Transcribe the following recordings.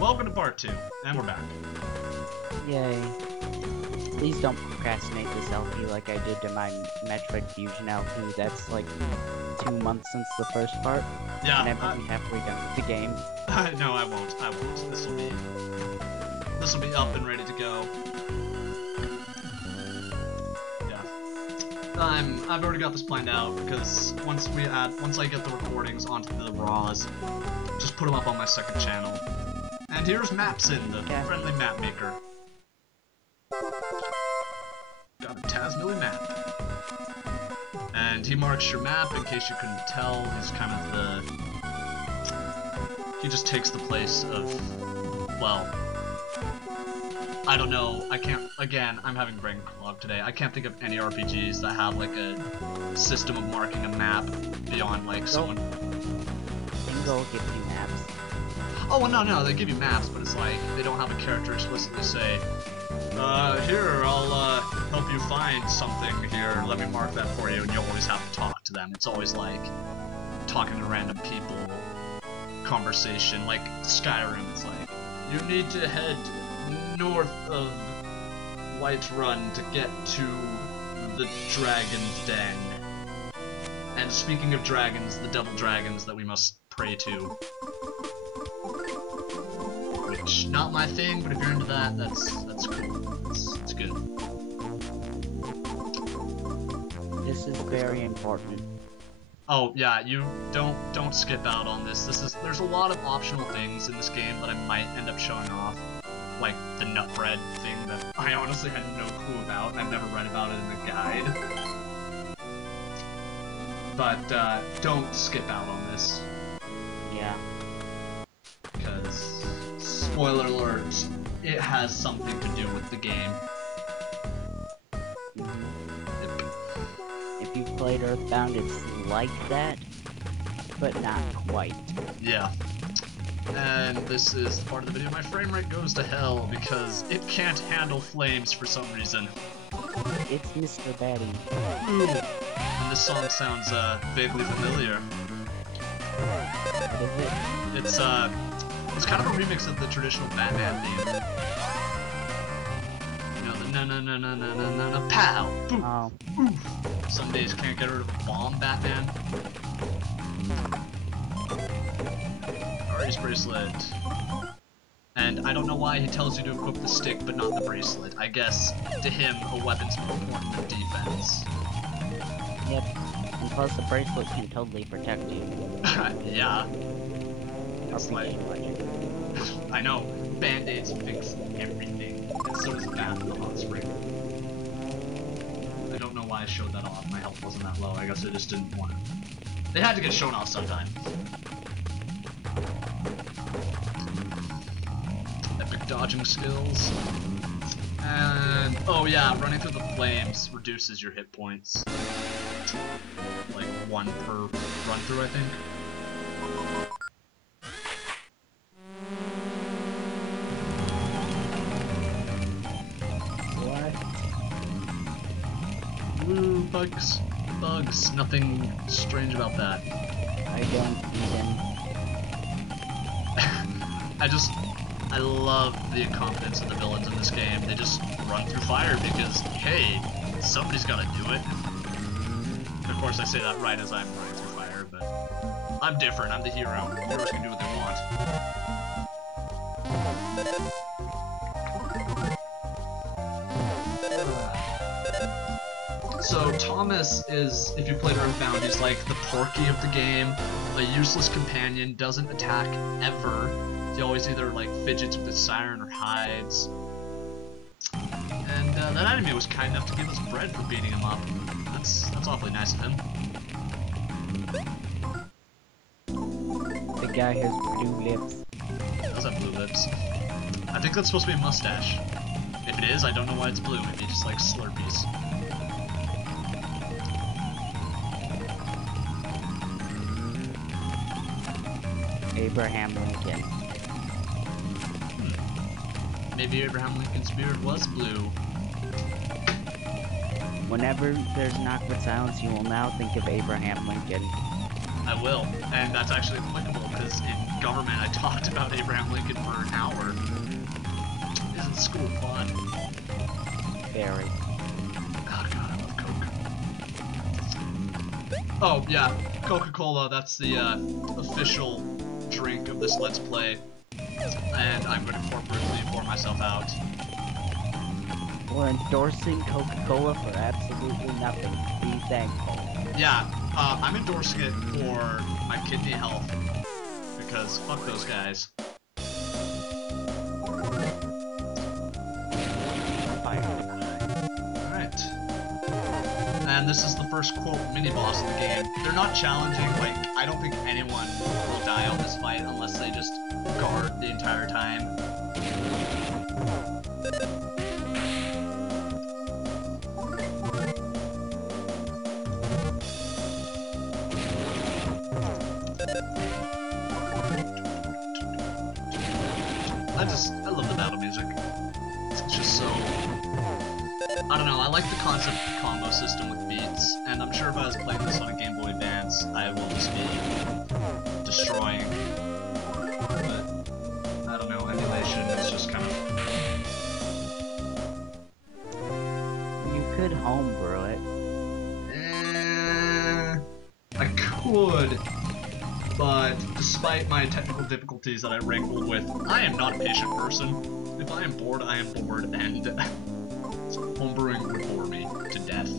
Welcome to part 2, and we're back. Yay. Please don't procrastinate this LP like I did to my Metroid Fusion LP. That's like 2 months since the first part. Yeah. And I'm only halfway done with the game. No, I won't. This will be up and ready to go. Yeah. I've already got this planned out because once I get the recordings onto the RAWs, just put them up on my second channel. And here's Mapsin, the friendly map maker. Got a TAS-Millie map. And he marks your map, in case you couldn't tell. He's kind of the... He just takes the place of... Well... I don't know. I can't... Again, I'm having brain clog today. I can't think of any RPGs that have, like, a system of marking a map beyond, like, someone... Bingo gives you maps. Oh, well, no, they give you maps, but it's like, they don't have a character explicitly say, here, I'll, help you find something here, let me mark that for you, and you always have to talk to them. It's always like, talking to random people, conversation, like Skyrim, it's like, you need to head north of Whiterun to get to the Dragon's Den. And speaking of dragons, the devil dragons that we must pray to. Which, not my thing, but if you're into that, that's cool. It's good. This is very important. Oh yeah, you don't skip out on this. There's a lot of optional things in this game that I might end up showing off, like the nut bread thing that I honestly had no clue about. I've never read about it in the guide. But don't skip out on this. Yeah. Because spoiler alert, it has something to do with the game. If you've played Earthbound, it's like that, but not quite. Yeah. And this is the part of the video my frame rate goes to hell because it can't handle flames for some reason. It's Mr. Batty. Ooh. And this song sounds vaguely familiar. What is it? It's kind of a remix of the traditional Batman theme. You know, the na pow, boom, Oh. oof. Some days can't get rid of a bomb, Batman. Ari's bracelet. And I don't know why he tells you to equip the stick but not the bracelet. I guess, to him, a weapon's more important than defense. Yep. And plus the bracelet can totally protect you. Yeah. It's RPG like... logic. I know, band-aids fix everything, and so does a bath in the hot spring. I don't know why I showed that off, my health wasn't that low, I guess I just didn't want it. They had to get shown off sometime. Epic dodging skills. And, oh yeah, running through the flames reduces your hit points. Like 1 per run through, I think. Woo, bugs. Nothing strange about that. I don't even. I love the incompetence of the villains in this game. They just run through fire because, hey, somebody's gotta do it. Of course, I say that right as I'm running through fire, but I'm different. I'm the hero. Heroes can do what they want. So Thomas is, if you played Earthbound, he's like the Porky of the game, a useless companion, doesn't attack ever. He always either like fidgets with his siren or hides. And that enemy was kind enough to give us bread for beating him up. That's awfully nice of him. The guy has blue lips. He does have blue lips. I think that's supposed to be a mustache. If it is, I don't know why it's blue. Maybe just like Slurpees. Abraham Lincoln. Maybe Abraham Lincoln's beard was blue. Whenever there's an awkward silence, you will now think of Abraham Lincoln. I will, and that's actually applicable because because in government I talked about Abraham Lincoln for an hour. Isn't school fun? Very. Oh god, I love Coke. Oh yeah, Coca-Cola, that's the official drink of this Let's Play. And I'm going to corporately pour myself out. We're endorsing Coca-Cola for absolutely nothing. Be thankful. Yeah, I'm endorsing it for my kidney health. Because fuck those guys. Alright. And this is the first, quote, mini-boss of the game. They're not challenging, like, I don't think anyone will die on this fight unless they just guard the entire time. I love the battle music. It's just so... I don't know, I like the concept of the combo system with beats, and I'm sure if I was playing this on a Game Boy Advance, I will just be destroying. But, I don't know, emulation is just kind of... You could homebrew it. I could, but despite my technical difficulties that I wrangled with, I am not a patient person. If I am bored, I am bored, and homebrewing would bore me to death.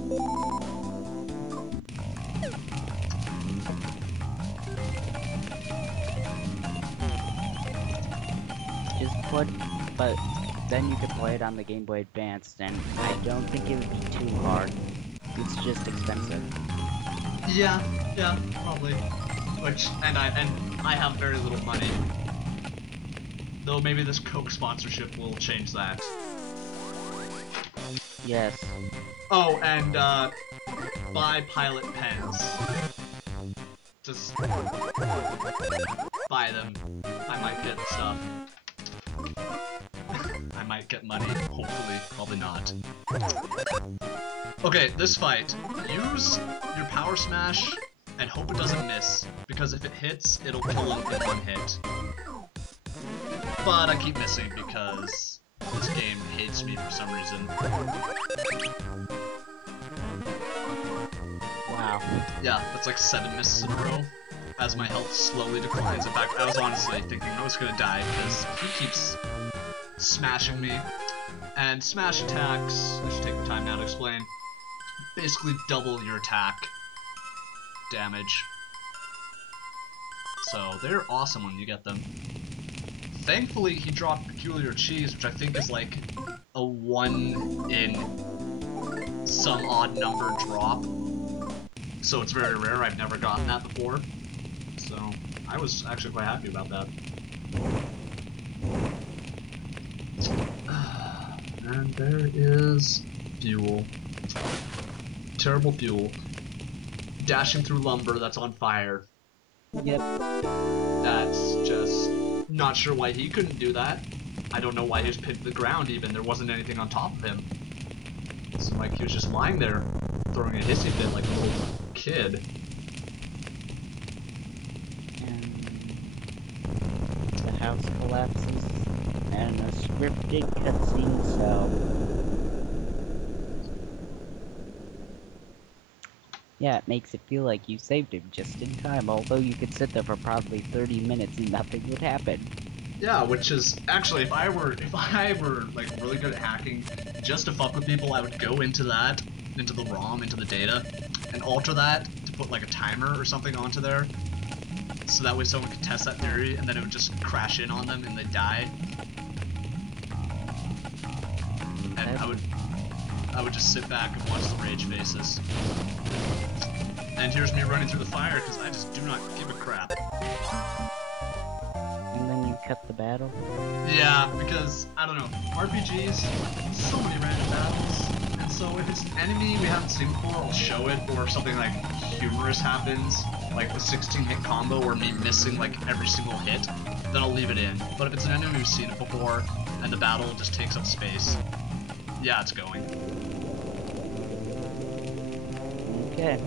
But then you could play it on the Game Boy Advance, and I don't think it would be too hard. It's just expensive. Yeah, probably. And I have very little money. Though maybe this Coke sponsorship will change that. Yes. Oh, and buy Pilot pens. Just buy them. I might get stuff. I might get money, hopefully, probably not. Okay, this fight. Use your power smash and hope it doesn't miss, because if it hits, it'll kill him in one hit. But I keep missing because this game hates me for some reason. Wow. Yeah, that's like 7 misses in a row as my health slowly declines. In fact, I was honestly thinking I was gonna die because he keeps smashing me. And smash attacks, I should take the time now to explain, basically double your attack damage. So they're awesome when you get them. Thankfully, he dropped Peculiar Cheese, which I think is like a 1 in some odd number drop. So it's very rare, I've never gotten that before. So I was actually quite happy about that. And there is fuel. Terrible fuel. Dashing through lumber that's on fire. Yep. That's just... not sure why he couldn't do that. I don't know why he was pinned to the ground even. There wasn't anything on top of him. It's like he was just lying there, throwing a hissy fit like a little kid. And the house collapses, and a scripted cutscene, so... Yeah, it makes it feel like you saved him just in time, although you could sit there for probably 30 minutes and nothing would happen. Yeah, which is actually, if I were like really good at hacking, just to fuck with people, I would go into that, into the ROM, into the data, and alter that to put like a timer or something onto there, so that way someone could test that theory, and then it would just crash in on them and they'd die. And I would just sit back and watch the rage faces. And here's me running through the fire because I just do not give a crap. And then you cut the battle? Yeah, because, I don't know, RPGs, so many random battles, and so if it's an enemy we haven't seen before, I'll show it, or if something like humorous happens, like the 16-hit combo or me missing like every single hit, then I'll leave it in. But if it's an enemy we've seen it before, and the battle just takes up space, yeah, it's going. Okay.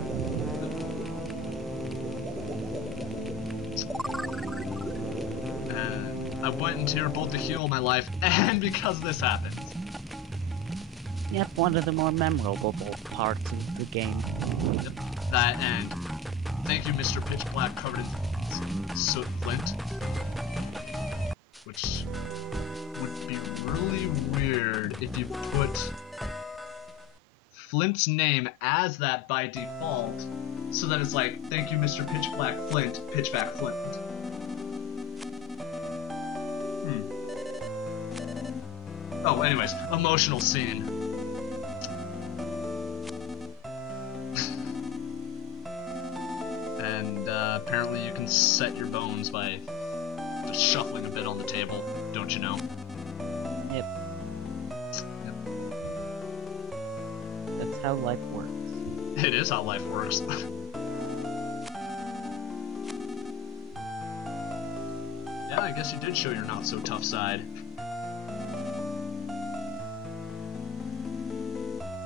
I went into here both to heal my life and because this happened. Yep, one of the more memorable parts of the game. Yep. That and thank you, Mr. Pitch Black covered in soot flint. Which would be really weird if you put Flint's name as that by default, so that it's like, thank you, Mr. Pitch Black Flint, Pitchback Flint. Oh, anyways, emotional scene. And apparently you can set your bones by just shuffling a bit on the table, don't you know? Yep. That's how life works. It is how life works. Yeah, I guess you did show your not so tough side.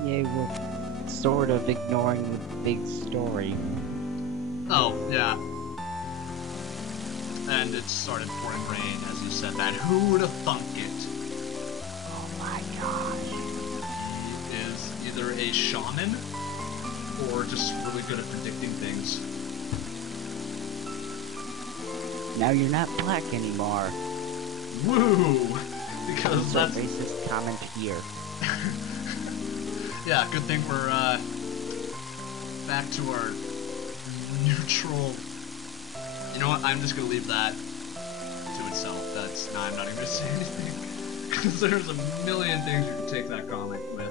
Yeah, we're sort of ignoring the big story. Oh, yeah. And it started pouring rain, as you said that. Who would have thunk it? Oh my gosh. He is either a shaman, or just really good at predicting things. Now you're not black anymore. Woo! Because That's that's... a racist comment here. Yeah, good thing we're, back to our neutral... You know what, I'm just gonna leave that to itself. That's... No, I'm not even gonna say anything. Because there's a million things you can take that comment with.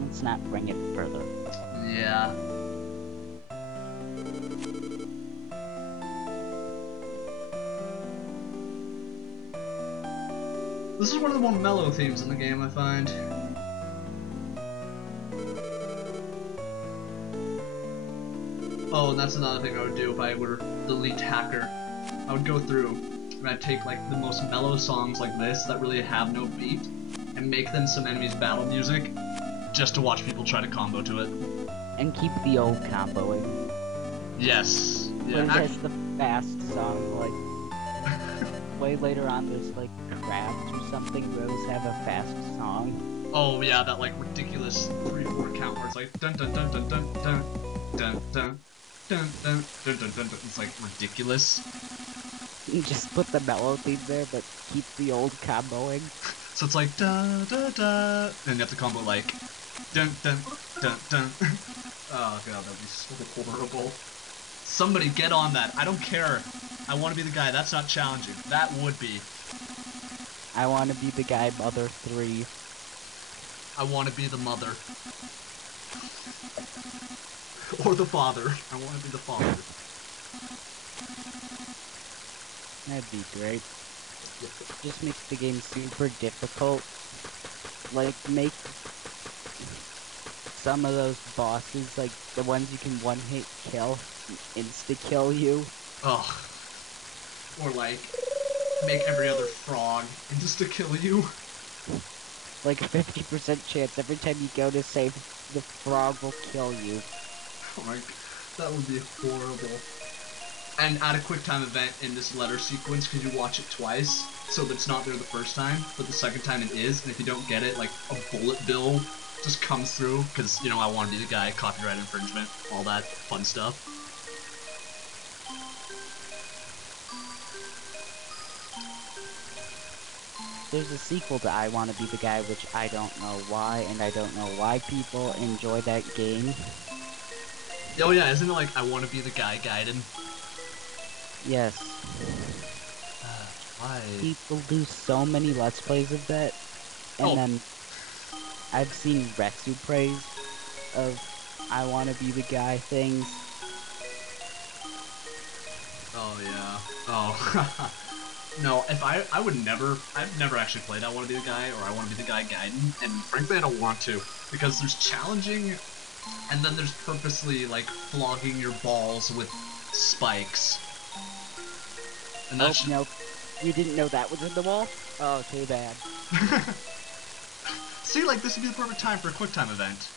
Let's not bring it further. Yeah. This is one of the more mellow themes in the game, I find. Oh, and that's another thing I would do if I were the elite hacker. I would go through and I'd take like the most mellow songs like this that really have no beat and make them some enemies battle music just to watch people try to combo to it. And keep the old comboing. Yes. Yeah. Where there's the fast song, like way later on there's like crabs or something, those have a fast song. Oh yeah, that like ridiculous 3/4 count where it's like dun dun dun dun dun dun dun dun dun dun dun dun dun. It's like ridiculous. You just put the mellow theme there, but keep the old comboing. So it's like da da da, and you have to combo like dun dun dun dun. Oh god, that'd be so horrible. Somebody get on that. I don't care. I want to be the guy. That's not challenging. That would be. I want to be the guy Mother 3. I want to be the mother. Or the father. I want to be the father. That'd be great. Just make the game super difficult. Like, make some of those bosses, like the ones you can one-hit kill, insta-kill you. Oh. Or like, make every other frog insta-kill you. Like a 50% chance every time you go to save, the frog will kill you. Oh my, that would be horrible. And add a quick time event in this letter sequence because you watch it twice, so that it's not there the first time, but the second time it is, and if you don't get it, like a bullet bill just comes through, because, you know, I want to be the guy, copyright infringement, all that fun stuff. There's a sequel to I Want to Be the Guy, which I don't know why, and I don't know why people enjoy that game. Oh yeah, isn't it like I Want to Be the Guy Gaiden? Yes. Why? People do so many Let's Plays of that, and then I've seen Retsu praise of I Want to Be the Guy things. Oh yeah. Oh. No, if I would never, I've never actually played I Want to Be the Guy or I Want to Be the Guy Gaiden, and frankly I don't want to, because there's challenging, and then there's purposely like flogging your balls with spikes. And that's no, you didn't know that was in the wall? Oh, too bad. See, like this would be the perfect time for a quick time event.